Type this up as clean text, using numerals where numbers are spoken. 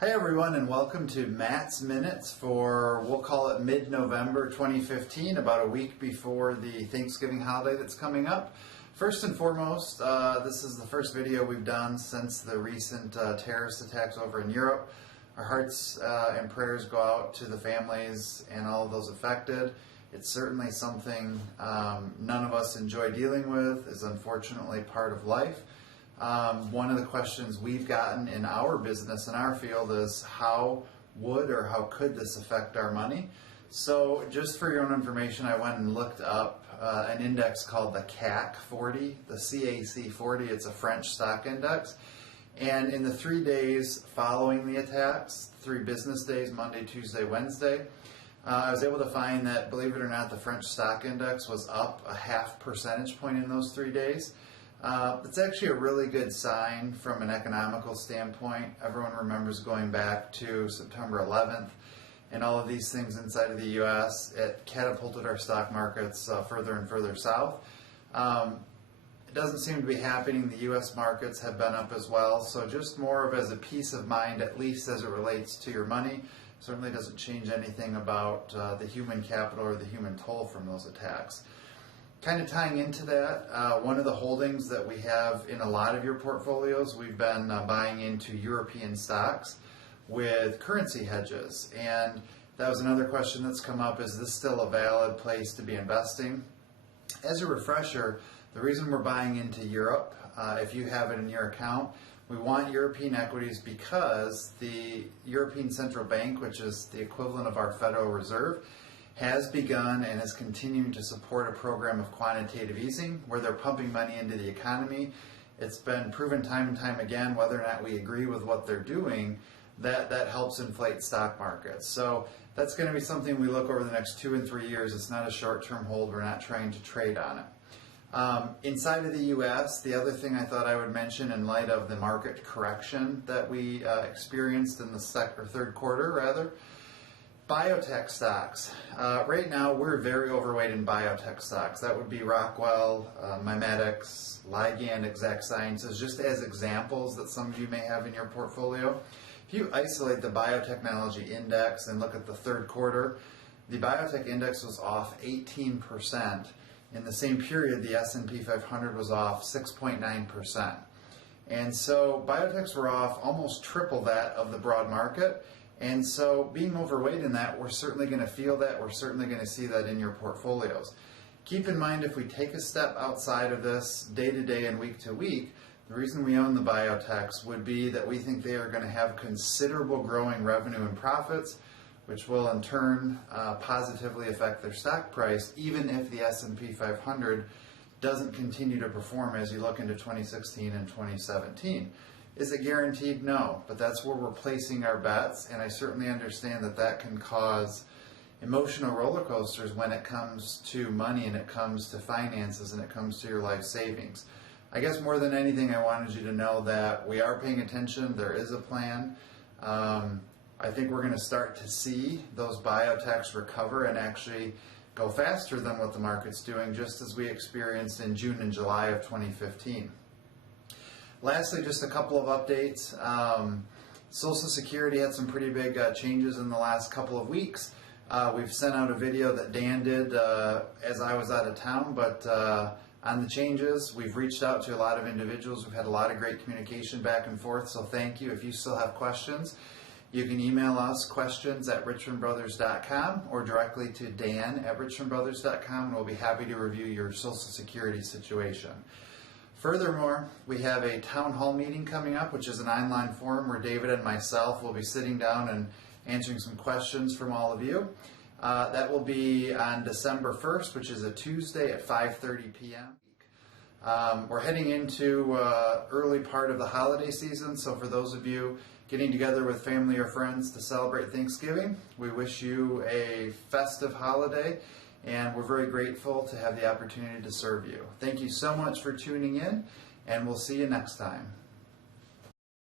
Hi everyone, and welcome to Matt's Minutes for, we'll call it mid-November 2015, about a week before the Thanksgiving holiday that's coming up. First and foremost, this is the first video we've done since the recent terrorist attacks over in Europe. Our hearts and prayers go out to the families and all of those affected. It's certainly something none of us enjoy dealing with, is unfortunately part of life. One of the questions we've gotten in our business, in our field, is how would or how could this affect our money? So just for your own information, I went and looked up an index called the CAC 40, the CAC 40. It's a French stock index. And in the 3 days following the attacks, 3 business days, Monday, Tuesday, Wednesday, I was able to find that, believe it or not, the French stock index was up a half percentage point in those 3 days. It's actually a really good sign from an economical standpoint. Everyone remembers going back to September 11th and all of these things inside of the U.S. It catapulted our stock markets further and further south. It doesn't seem to be happening. The U.S. markets have been up as well, so just more of as a peace of mind, at least as it relates to your money. Certainly doesn't change anything about the human capital or the human toll from those attacks. Kind of tying into that, one of the holdings that we have in a lot of your portfolios, we've been buying into European stocks with currency hedges. And that was another question that's come up, is this still a valid place to be investing? As a refresher, the reason we're buying into Europe, if you have it in your account, we want European equities because the European Central Bank, which is the equivalent of our Federal Reserve, has begun and is continuing to support a program of quantitative easing where they're pumping money into the economy. It's been proven time and time again, whether or not we agree with what they're doing, that helps inflate stock markets. So that's going to be something we look over the next 2 and 3 years. It's not a short-term hold. We're not trying to trade on it. Inside of the U.S., the other thing I thought I would mention in light of the market correction that we experienced in the third quarter, biotech stocks. Right now, we're very overweight in biotech stocks. That would be Rockwell, MiMedx, Ligand, Exact Sciences, just as examples that some of you may have in your portfolio. If you isolate the biotechnology index and look at the third quarter, the biotech index was off 18%. In the same period, the S&P 500 was off 6.9%. And so biotechs were off almost triple that of the broad market. And so being overweight in that, we're certainly going to feel that. We're certainly going to see that in your portfolios. Keep in mind, if we take a step outside of this day to day and week to week, the reason we own the biotechs would be that we think they are going to have considerable growing revenue and profits, which will in turn positively affect their stock price, even if the S&P 500 doesn't continue to perform as you look into 2016 and 2017. Is it guaranteed? No, but that's where we're placing our bets, and I certainly understand that that can cause emotional roller coasters when it comes to money and it comes to finances and it comes to your life savings. I guess more than anything, I wanted you to know that we are paying attention. There is a plan. I think we're going to start to see those biotechs recover and actually go faster than what the market's doing, just as we experienced in June and July of 2015. Lastly, just a couple of updates. Social Security had some pretty big changes in the last couple of weeks. We've sent out a video that Dan did as I was out of town, but on the changes, we've reached out to a lot of individuals. We've had a lot of great communication back and forth, so thank you. If you still have questions, you can email us questions@richmondbrothers.com or directly to dan@richmondbrothers.com, and we'll be happy to review your Social Security situation. Furthermore, we have a town hall meeting coming up, which is an online forum where David and myself will be sitting down and answering some questions from all of you. That will be on December 1st, which is a Tuesday at 5:30 p.m. We're heading into early part of the holiday season, so for those of you getting together with family or friends to celebrate Thanksgiving, we wish you a festive holiday. And we're very grateful to have the opportunity to serve you. Thank you so much for tuning in, and we'll see you next time.